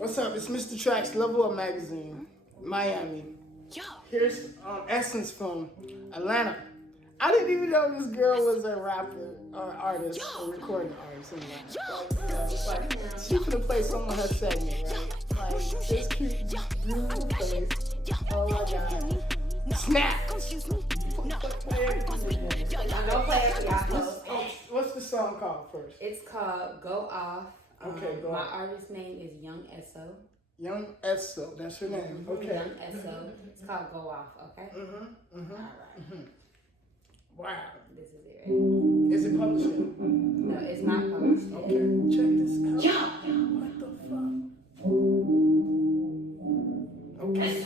What's up? It's Mr.Tracks, Level Up Magazine, Miami. Here's Essence from Atlanta. I didn't even know this girl was a rapper or artist or recording artist. Like, she's gonna play some of her segment, right? Like, this cute, beautiful face. Oh my god. Snap! Play everything. Don't play it for y'all. What's the song called first? It's called Go Off. Okay, go My off. artist name is Young Eso. Young Eso, that's her name. Okay. Young Eso. It's called Go Off, okay? All right. Wow. This is it, right? Is it published yet? No, it's not published yet. Okay, check this out. What the fuck? Okay.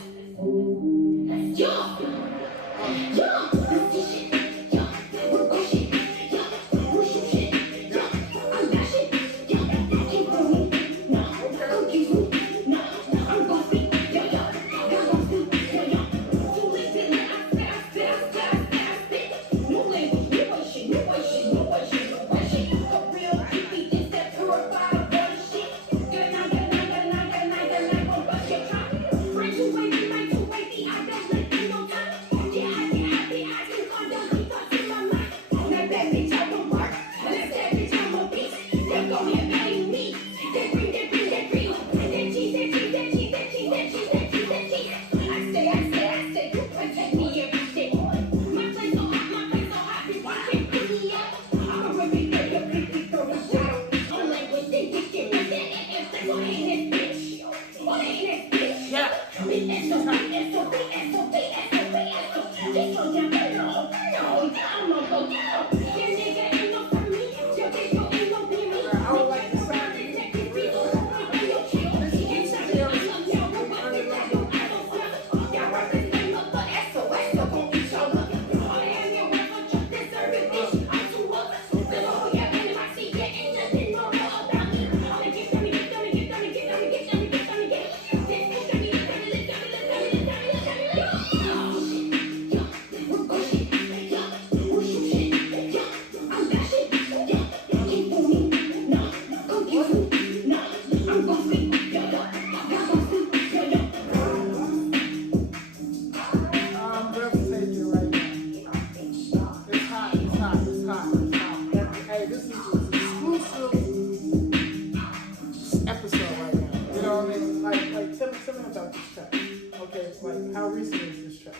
How recent is this track?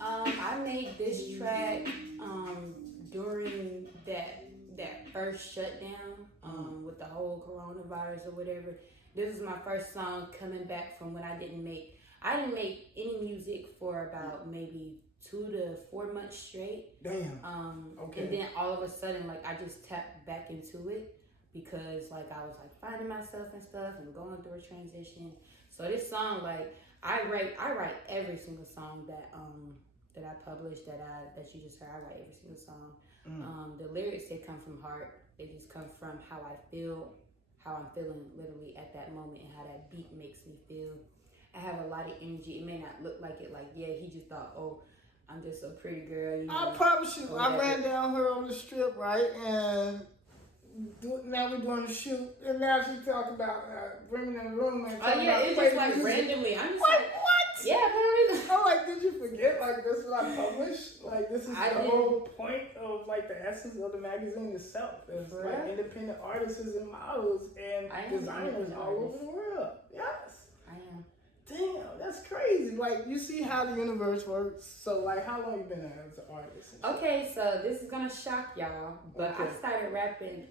I made this track during that first shutdown with the whole coronavirus or whatever. This is my first song coming back from when I didn't make any music for about maybe 2 to 4 months straight. Damn. Okay. And then all of a sudden, like, I just tapped back into it because, like, I was like finding myself and stuff and going through a transition. So this song, like, I write every single song that I publish that you just heard. I write every single song. The lyrics, they come from heart. They just come from how I feel, how I'm feeling literally at that moment, and how that beat makes me feel. I have a lot of energy. It may not look like it. Like, yeah, he just thought, oh, I'm just a pretty girl. You know, I promise you, I ran down her on the strip, right, and now we're doing the shoot, and now she talking about bringing in the room. And oh yeah, it's just like randomly. I'm just like, what? Yeah, for no reason. I'm like, did you forget? Like, this is not published. Like, this is the whole point of like the essence of the magazine itself. It's like independent artists and models and designers all over the world. Yes, I am. Damn, that's crazy. Like, you see how the universe works. So, like, how long you been as an artist? Okay, so this is gonna shock y'all, but I started rapping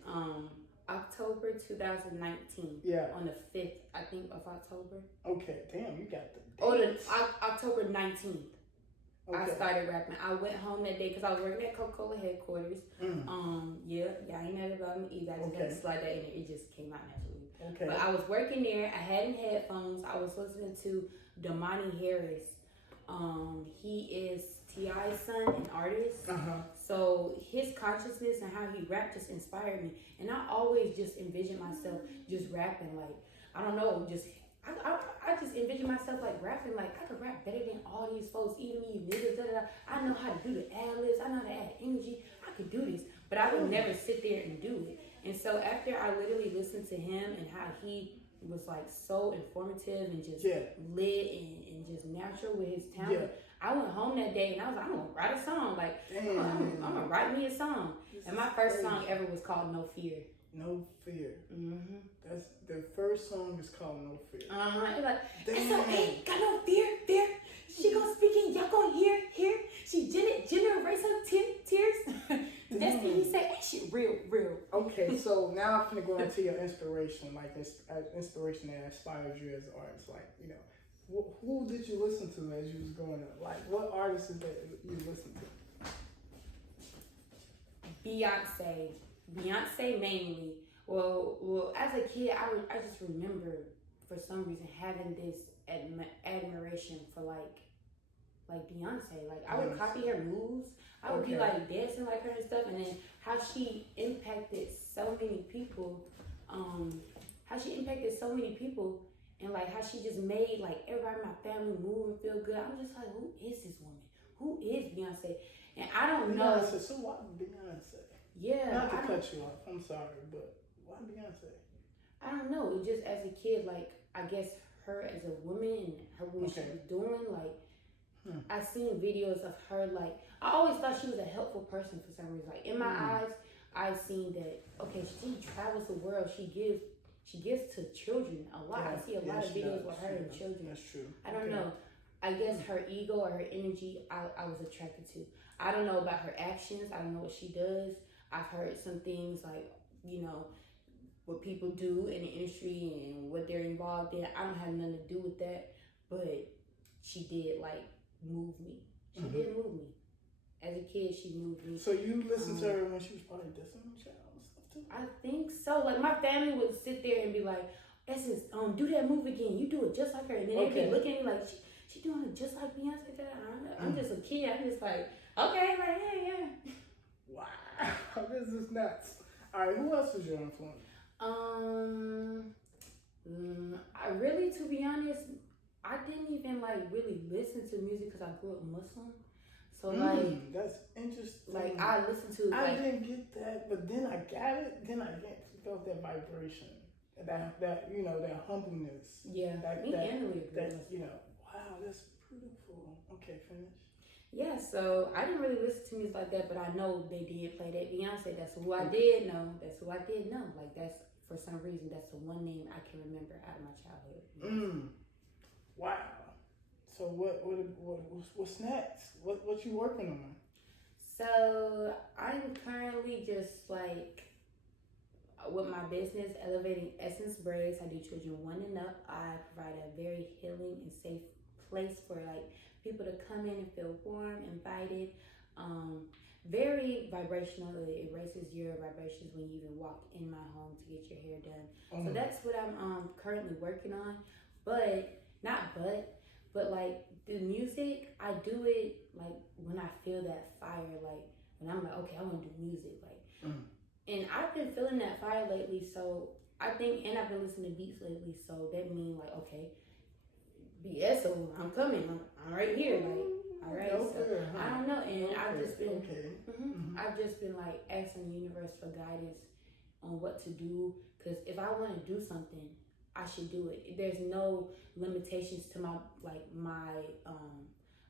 October 2019. Yeah. On the 5th, I think, of October. Okay, damn, you got the dates. Oh, October 19th. Okay. I started rapping. I went home that day because I was working at Coca-Cola headquarters. Yeah, I ain't know about me either. I just had to slide that in there. It just came out naturally. Okay. But I was working there. I had in headphones. I was listening to Damani Harris. He is T.I.'s son and artist. So his consciousness and how he rapped just inspired me. And I always just envisioned myself just rapping like, I don't know, just I just envision myself like rapping like I could rap better than all these folks, even me niggas. Da, da, da. I know how to do the ad-libs. I know how to add energy. I could do this, but I would never sit there and do it. And so after I literally listened to him and how he was like so informative and just lit and just natural with his talent. Yeah. I went home that day and I was like, I'm gonna write a song. Like, I'm gonna write me a song. And my first song ever was called No Fear. No Fear. Mm-hmm. That's the first song is called No Fear. It's like, it's okay, got no fear. She gonna speak it, y'all gonna hear. She generates her tears. That's what he said. That shit real. Okay, so now I'm gonna go into your inspiration, like this inspiration that inspires you as an artist. Like, you know, who did you listen to as you was growing up? Like, what artists is that you listen to? Beyonce mainly. Well, as a kid, I just remember for some reason having this admiration for like Beyonce. Like I would copy her moves. I would be like dancing like her and stuff, and then how she impacted so many people. And like how she just made like everybody in my family move and feel good. I'm just like, who is this woman? Who is Beyonce? And I don't know. So why Beyonce? Yeah. Not to cut you off. I'm sorry, but why Beyonce? I don't know. It just as a kid, like I guess her as a woman and her what she was doing, like I seen videos of her. Like I always thought she was a helpful person for some reason. Like in my eyes, I seen that. Okay, she travels the world. She gives to children a lot. I see a lot of videos with her and children. That's true. I don't know. I guess her ego or her energy, I was attracted to. I don't know about her actions. I don't know what she does. I've heard some things like, you know, what people do in the industry and what they're involved in. I don't have nothing to do with that, but she did like move me. She did move me. As a kid, she moved me. So you listened to her when she was probably dissing child and stuff too? I think so. Like my family would sit there and be like, Essence, do that move again. You do it just like her. And then they'd be looking at me like, she doing it just like Beyonce. I'm just a kid. I'm just like, okay, like, yeah. Wow, this is nuts. All right, who else is your influence? I really, to be honest, I didn't even like really listen to music because I grew up Muslim. So like, that's interesting. Like I listened to. I didn't get that, but then I got it. Then I felt that vibration, that you know, that humbleness. Yeah, that you know, wow, that's beautiful. Okay, finish. Yeah, so I didn't really listen to music like that, but I know they did play that Beyonce. That's who I did know. Like that's for some reason that's the one name I can remember out of my childhood. Wow. So what's next? What you working on? So I'm currently just like with my business, Elevating Essence Braids. I do children 1 and up. I provide a very healing and safe place for like people to come in and feel warm, invited. Very vibrational. It erases your vibrations when you even walk in my home to get your hair done. So that's what I'm currently working on. But like the music, I do it like when I feel that fire, like when I'm like, okay, I want to do music, like, and I've been feeling that fire lately. So I think, and I've been listening to beats lately. So that means like, okay, Eso, I'm coming, I'm right here, like, all right. So I don't know, and I've just been, I've just been like asking the universe for guidance on what to do. Because if I want to do something, I should do it. There's no limitations to my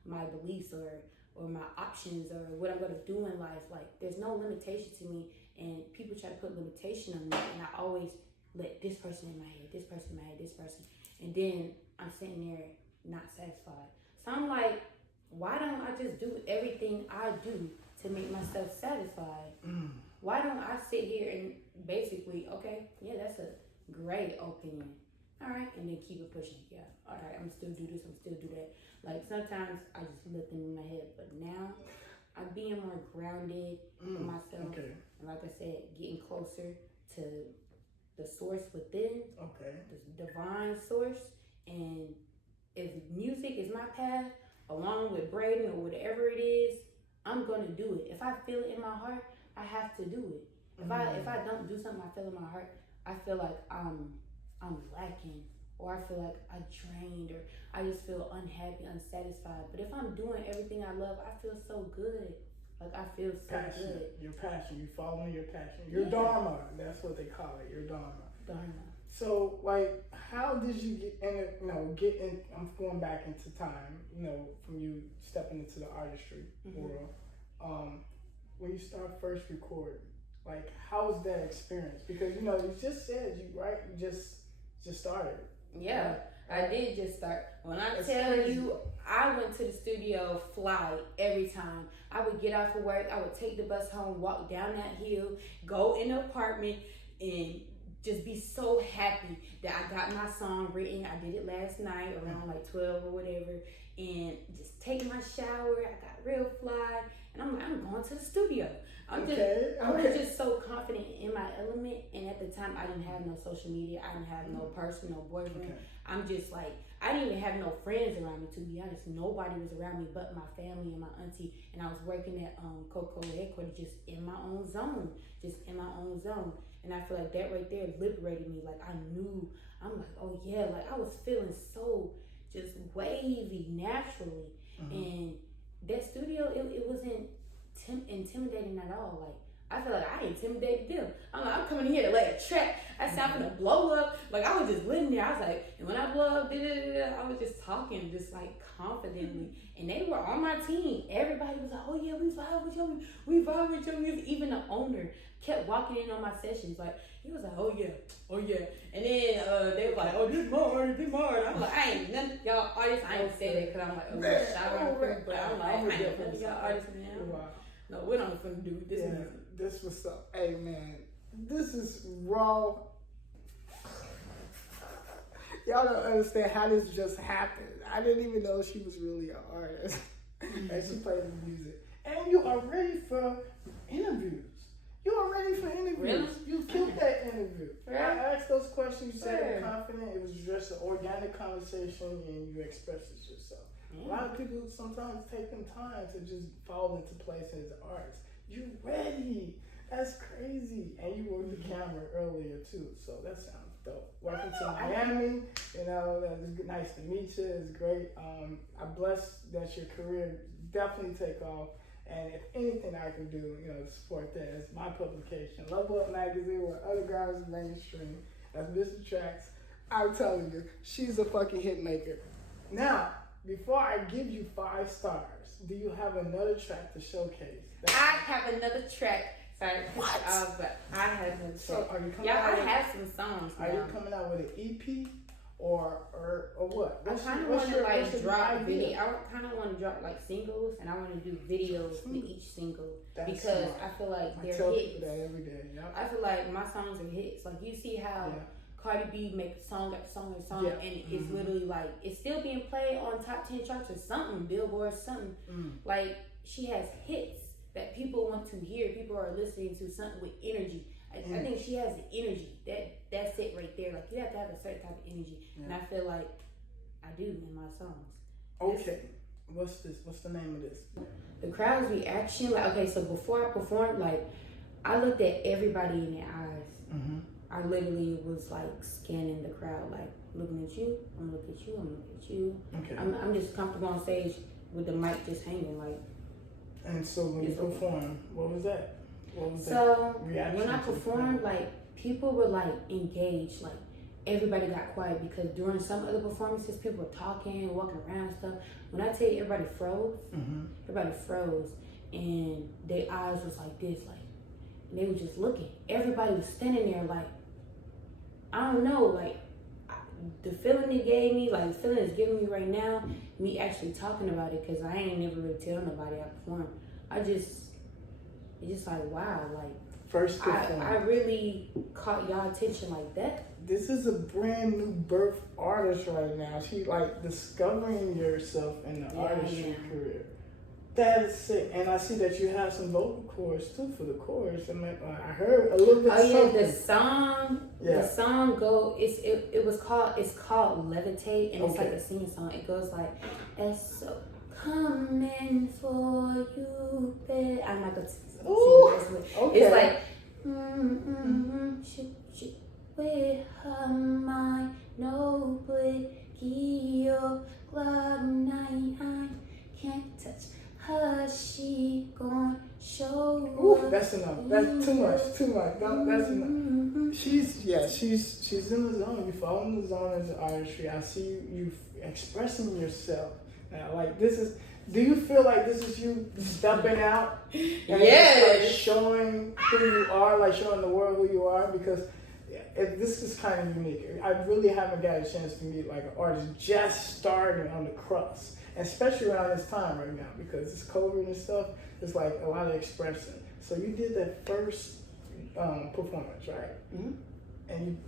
my beliefs or my options or what I'm gonna do in life. Like there's no limitation to me, and people try to put limitation on me, and I always let this person in my head, this person in my head, this person, and then I'm sitting there not satisfied. So I'm like, why don't I just do everything I do to make myself satisfied? Why don't I sit here and basically, okay, yeah, that's a great opinion. All right, and then keep it pushing. Yeah, all right, I'm still do this, I'm still do that. Like sometimes I just let them in my head, but now I'm being more grounded with myself. And like I said, getting closer to the source within, the divine source. And if music is my path, along with braiding or whatever it is, I'm gonna do it. If I feel it in my heart, I have to do it. If I don't do something I feel in my heart, I feel like I'm lacking, or I feel like I drained, or I just feel unhappy, unsatisfied. But if I'm doing everything I love, I feel so good. Like I feel so good. Your passion, you following your passion. Your dharma, that's what they call it. Your dharma. So, like, how did you get in it, I'm going back into time, from you stepping into the artistry world. When you start first recording, like, how was that experience? Because, you just said you just started. Yeah, I did just start. When I tell you, I went to the studio fly every time. I would get off of work, I would take the bus home, walk down that hill, go in the apartment, and just be so happy that I got my song written. I did it last night around like 12 or whatever, and just taking my shower. I got real fly, and I'm like, I'm going to the studio. I was just so confident in my element, and at the time I didn't have no social media. I didn't have no person, no boyfriend. Okay. I'm just like, I didn't even have no friends around me, to be honest. Nobody was around me but my family and my auntie, and I was working at Coco headquarters just in my own zone. And I feel like that right there liberated me. Like, I'm like, oh yeah, like I was feeling so just wavy naturally. And that studio, it wasn't intimidating at all. Like, I feel like I intimidated them. I'm like, I'm coming in here to lay a track. I said, I'm gonna blow up. Like, I was just living there. I was like, and when I blow up, I was just talking, just like confidently. And they were on my team. Everybody was like, oh yeah, we vibe with your music. Even the owner kept walking in on my sessions. Like, he was like, oh yeah. And then they were like, oh, this my artist. I'm like, I ain't none y'all artists. I ain't say that because I'm like, oh, shout out to but I'm like, I ain't none of y'all artists now. Wow. No, we're not finna do this. Yeah, this was so. Hey man, this is raw. Y'all don't understand how this just happened. I didn't even know she was really an artist, and she played the music. And you are ready for interviews. Really? You killed that interview. Right? I asked those questions. You said you're confident. It was just an organic conversation, and you expressed it yourself. A lot of people sometimes take them time to just fall into place as artists. You ready? That's crazy. And you worked the camera earlier too, so that sounds dope. Welcome to Miami. It's nice to meet you. It's great. I'm blessed that your career definitely take off. And if anything I can do, to support that, it's my publication, Level Up Magazine, where other guys mainstream. That's Mr.Tracks. I'm telling you, she's a fucking hit maker. Now, before I give you 5 stars, do you have another track to showcase? I have another track. Sorry. What? I have another track. So are you coming I have some songs now. Are you coming out with an EP or what? I kind of want to drop video. I kind of want to drop like singles, and I want to do videos with each single. Because smart. I feel like they're hits. I tell people that every day. Yep. I feel like my songs are hits. Like, you see how Cardi B make song after song after song, and it's literally like, it's still being played on top 10 charts or something, Billboard something. Like, she has hits that people want to hear. People are listening to something with energy. I think she has the energy. That's it right there. Like, you have to have a certain type of energy, and I feel like I do in my songs. Okay, what's this? What's the name of this? The crowd's reaction. Like, okay, so before I performed, like, I looked at everybody in their eyes. I literally was like scanning the crowd, like looking at you. I'm looking at you. I'm looking at you. Okay. I'm just comfortable on stage with the mic just hanging, like. And so when you performed, what was that? So when I performed, like, people were like engaged, like everybody got quiet, because during some other performances, people were talking, walking around and stuff. When I tell you everybody froze, and their eyes was like this, like, and they were just looking. Everybody was standing there, like, I don't know, like, the feeling it gave me, like the feeling it's giving me right now, me actually talking about it, because I ain't never really tell nobody I performed. It's just like, wow, like, first performance. I really caught y'all attention like that. This is a brand new birth artist right now. She like discovering yourself in the artistry career. That's it. And I see that you have some vocal cords too for the chorus. I mean, I heard a little bit. The song. The song it's called Levitate, and it's like a singing song. It goes like, "Eso coming for you, babe." I'm not gonna sing this. It's like, she with her mind, no but yo glad night can't touch her, she gon' show. That's enough. That's too much. That's enough. she's in the zone. You fall in the zone as an artistry. I see you expressing yourself. Now, like this is. Do you feel like this is you stepping out and just, like, showing who you are, like showing the world who you are? Because this is kind of unique. I really haven't got a chance to meet like an artist just starting on the crust, especially around this time right now because it's COVID and stuff. It's like a lot of expressing. So you did that first performance, right? Mm-hmm. And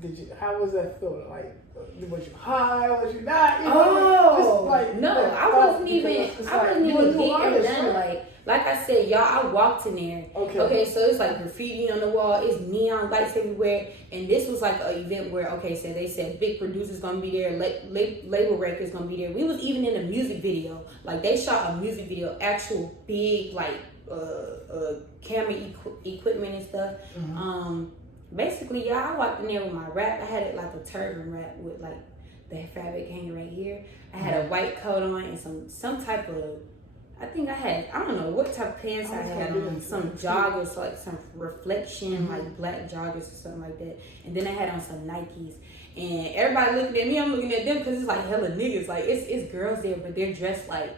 how was that feeling? Like, was you high? Was you not? You know, I wasn't even deep done. Like I said, y'all, I walked in there. Okay, so it's like graffiti on the wall, it's neon lights everywhere, and this was like an event where, so they said big producers gonna be there, label records gonna be there. We was even in a music video. Like they shot a music video, actual big camera equipment and stuff. Mm-hmm. Basically, I walked in there with my wrap. I had it like a turban wrap with like that fabric hanging right here. I had a white coat on and some type of, I don't know what type of pants I had on. Some joggers, like some reflection, like black joggers or something like that. And then I had on some Nikes. And everybody looking at me, I'm looking at them because it's like hella niggas. Like it's girls there, but they're dressed like,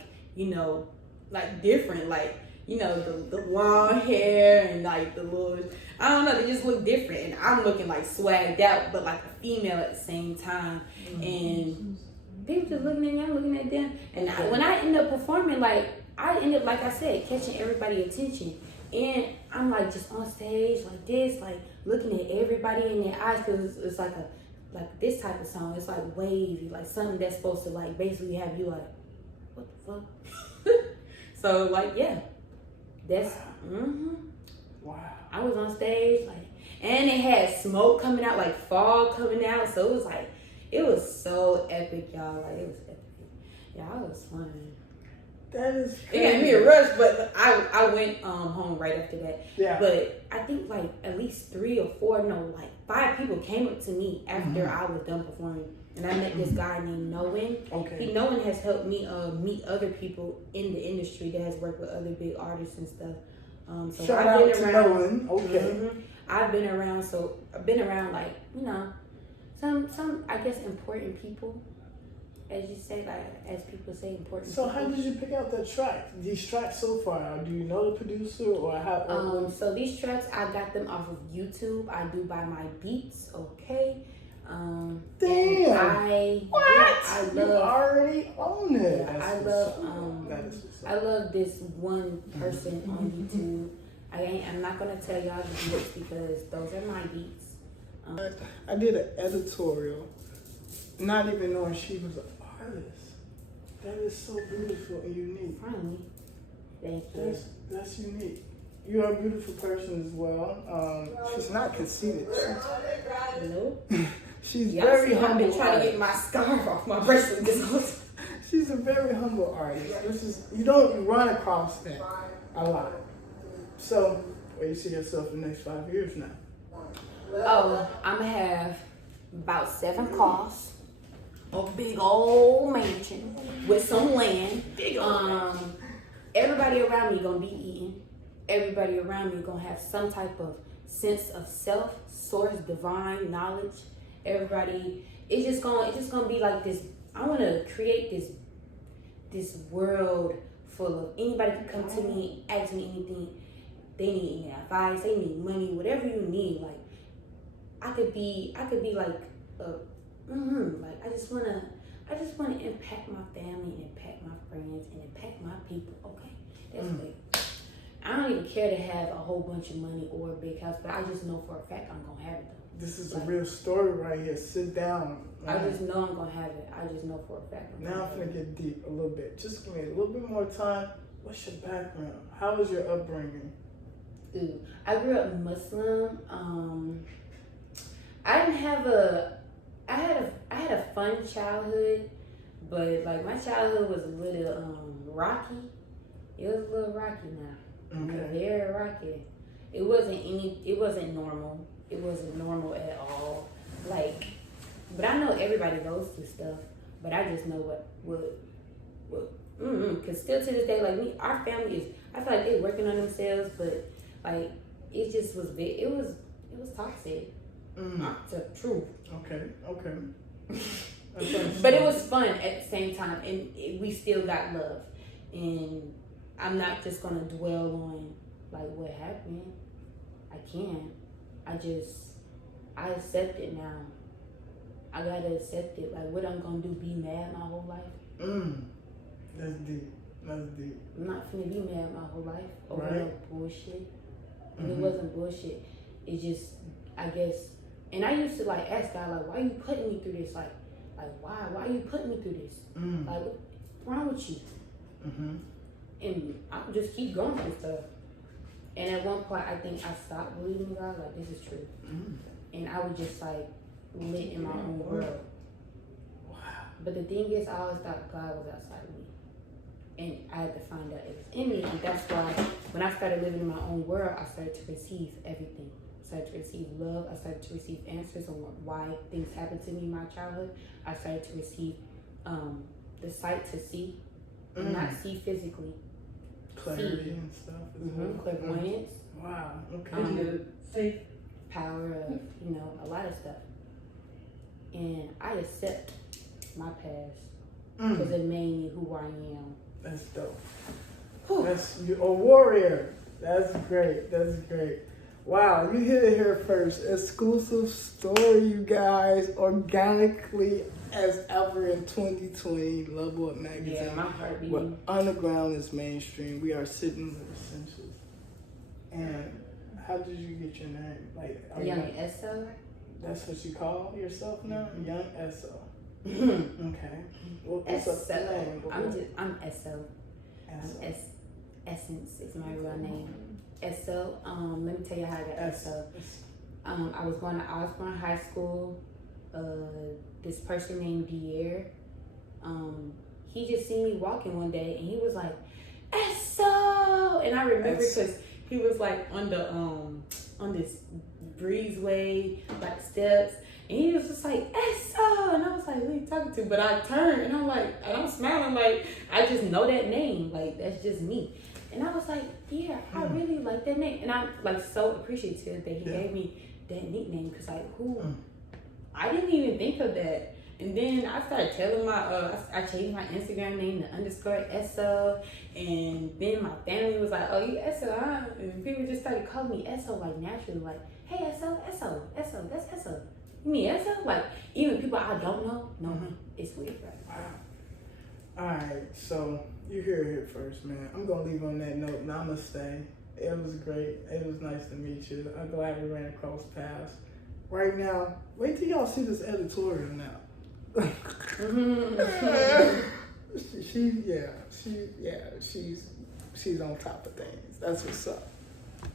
like different. Like, the long hair and like the little, I don't know, they just look different. And I'm looking like swagged out, but like a female at the same time. Mm-hmm. And people just looking at me, I'm looking at them. And when I end up performing, like I said, catching everybody's attention. And I'm like just on stage like this, like looking at everybody in their eyes because it's like this type of song. It's like wavy, like something that's supposed to like basically have you like, what the fuck? So like, yeah. That's wow. I was on stage and it had smoke coming out, like fog coming out. So it was so epic, y'all. Like it was epic. Yeah, it was fun. That is crazy. It gave me a rush, but I went home right after that. Yeah. But I think like at least 5 people came up to me after I was done performing. And I met this guy named Noen. Okay. Noen has helped me meet other people in the industry that has worked with other big artists and stuff. So shout out to Noen. Okay. Mm-hmm. I've been around like, some I guess important people. As you say, like as people say, important. So people. How did you pick out these tracks so far? Do you know the producer or how? So these tracks I got them off of YouTube. I do buy my beats. Okay. Damn! What? I love. You already own it. Yeah, I love this one person on YouTube. I'm not gonna tell y'all the beats because those are my beats. I did an editorial, not even knowing she was an artist. That is so beautiful and unique. Finally, thank you. That's unique. You're a beautiful person as well. She's not conceited. Nope. She's very humble. I've been trying to get my scarf off my bracelet this whole time. She's a very humble artist. You don't run across that a lot. So, where you see yourself in the next 5 years now? Oh, I'm gonna have about 7 cars, a big old mansion with some land. Everybody around me gonna be eating. Everybody around me gonna have some type of sense of self, source, divine knowledge. Everybody, it's just gonna be like this. I want to create this world full of anybody can come to me, ask me anything. They need any advice, they need money, whatever you need. Like I could be like like I just wanna impact my family and impact my friends and impact my people. Okay, that's big. I don't even care to have a whole bunch of money or a big house, but I just know for a fact I'm gonna have it though. This is a real story right here. Sit down. Right? I just know I'm gonna have it. I just know for a fact. Now I'm gonna get deep a little bit. Just give me a little bit more time. What's your background? How was your upbringing? I grew up Muslim. I had a fun childhood, but like my childhood was a little rocky. It was a little rocky now. Okay. Very rocky. It wasn't normal. It wasn't normal at all. Like, but I know everybody goes through stuff. But I just know what. Cause still to this day, like our family is. I feel like they're working on themselves, but like it just was big. It was toxic. The truth. Okay. But it was fun at the same time, and we still got love. And I'm not just gonna dwell on like what happened. I can't. I accept it now. I gotta accept it. Like, what I'm gonna do? Be mad my whole life? That's deep. I'm not finna be mad my whole life over no bullshit. And it Mm-hmm. wasn't bullshit. It just, I guess. And I used to like ask God, like, why are you putting me through this? Like why? Why are you putting me through this? Like, what's wrong with you? And I would just keep going through stuff. And at one point, I think I stopped believing in God. Like, this is true. And I would just like live in my own world. Wow. But the thing is, I always thought God was outside of me. And I had to find out it was in me. And that's why when I started living in my own world, I started to receive everything. I started to receive love. I started to receive answers on why things happened to me in my childhood. I started to receive the sight to see, and not see physically. Clarity and stuff. Clairvoyance. Wow. Okay. Faith. Power of, a lot of stuff. And I accept my past because it made me who I am. That's dope. Whew. That's a warrior. That's great. Wow, you hit it here first. Exclusive story, you guys. Organically as ever in 2020. Level Up Magazine. Yeah, my heart beating. Where underground is mainstream. We are sitting with essentials. And how did you get your name? Like Young Eso. That's what you call yourself now? Young Eso. Okay. What's up the name? I'm Eso. Essence is my real name. Eso. Let me tell you how I got Eso. I was going to high school. This person named Dier. He just seen me walking one day and he was like, Eso! And I remember because he was like on this breezeway, like steps, and he was just like, Eso! And I was like, who are you talking to? But I turned and I'm like, I don't smile. I'm like, I just know that name. Like, that's just me. And I was like, yeah, I really like that name. And I'm like so appreciative that he gave me that nickname because like I didn't even think of that. And then I started telling I changed my Instagram name to _Eso. And then my family was like, oh, you Eso, huh? And people just started calling me Eso, like naturally, like, hey, Eso, that's Eso. You mean Eso? Like, even people I don't know him. It's weird, right? Wow. All right, so you hear it first, man. I'm going to leave on that note. Namaste. It was great. It was nice to meet you. I'm glad we ran across paths. Right now, wait till y'all see this editorial now. She's on top of things. That's what's up.